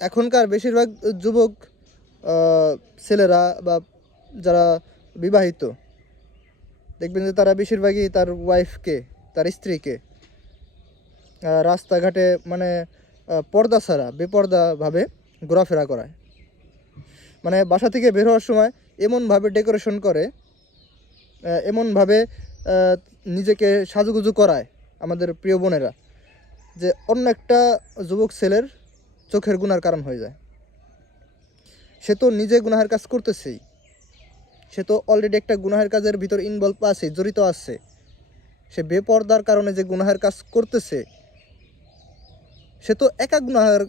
এখনকার বেশিরভাগ যুবক ছেলেরা বা যারা বিবাহিত, দেখবেন যে তারা বেশিরভাগই তার ওয়াইফকে তার স্ত্রীকে রাস্তাঘাটে মানে পর্দা ছাড়া, বেপর্দাভাবে ঘোরাফেরা করায়। মানে বাসা থেকে বের হওয়ার সময় এমনভাবে ডেকোরেশন করে এমনভাবে নিজেকে সাজুগুজু করায় আমাদের প্রিয় বোনেরা, যে অন্য একটা যুবক ছেলের চোখের গুনার কারণ হয়ে যায়। সে তো নিজে গুনাহের কাজ করতেছেই। সে তো অলরেডি একটা গুনাহের কাজের ভিতর ইনভলভ আছে, জড়িত আছে। সে বেপর্দার কারণে যে গুনাহের কাজ করতেছে, সে তো একা গুনাহের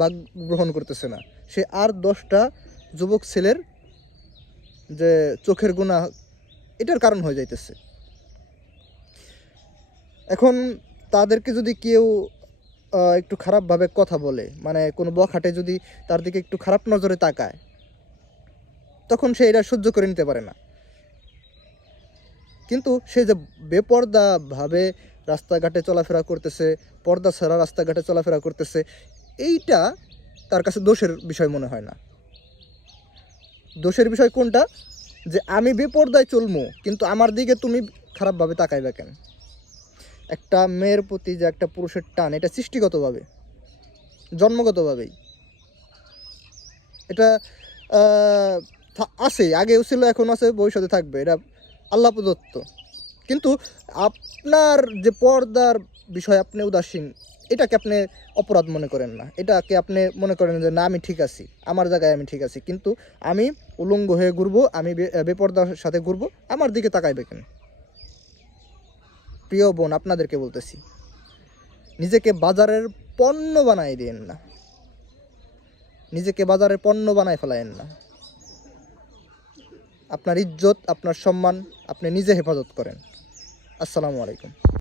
ভাগ গ্রহণ করতেছে না। সে আর দশটা যুবক ছেলের যে চোখের গুণা এটার কারণ হয়ে যাইতেছে। এখন তাদেরকে যদি কেউ একটু খারাপভাবে কথা বলে। মানে কোনো বখাটে যদি তার দিকে একটু খারাপ নজরে তাকায়, তখন সে এটা সহ্য করে নিতে পারে না। কিন্তু সে যে বেপর্দাভাবে রাস্তাঘাটে চলাফেরা করতেছে, পর্দা ছাড়া রাস্তাঘাটে চলাফেরা করতেছে, এইটা তার কাছে দোষের বিষয় মনে হয় না। দোষের বিষয় কোনটা? যে আমি বেপর্দায় চলমু, কিন্তু আমার দিকে তুমি খারাপভাবে তাকাইবে কেন? একটা মেয়ের প্রতি যে একটা পুরুষের টান, এটা সৃষ্টিগতভাবে, জন্মগতভাবেই। এটা আছে, আগেও ছিল, এখন আছে, ভবিষ্যতে থাকবে, এটা আল্লাহ প্রদত্ত। কিন্তু আপনার যে পর্দার বিষয়, আপনি উদাসীন, এটাকে আপনি অপরাধ মনে করেন না। এটাকে আপনি মনে করেন যে, না, আমি ঠিক আছি, আমার জায়গায় আমি ঠিক আছি। কিন্তু আমি উলঙ্গ হয়ে ঘুরবো, আমি বেপর্দার সাথে ঘুরবো, আমার দিকে তাকাইবে কেন? প্রিয় বোন, আপনাদেরকে বলতেছি, নিজেকে বাজারের পণ্য বানাই দিয়েন না। নিজেকে বাজারের পণ্য বানাই ফেলায়েন না। আপনার ইজ্জত, আপনার সম্মান আপনি নিজে হেফাজত করেন। আসসালামু আলাইকুম।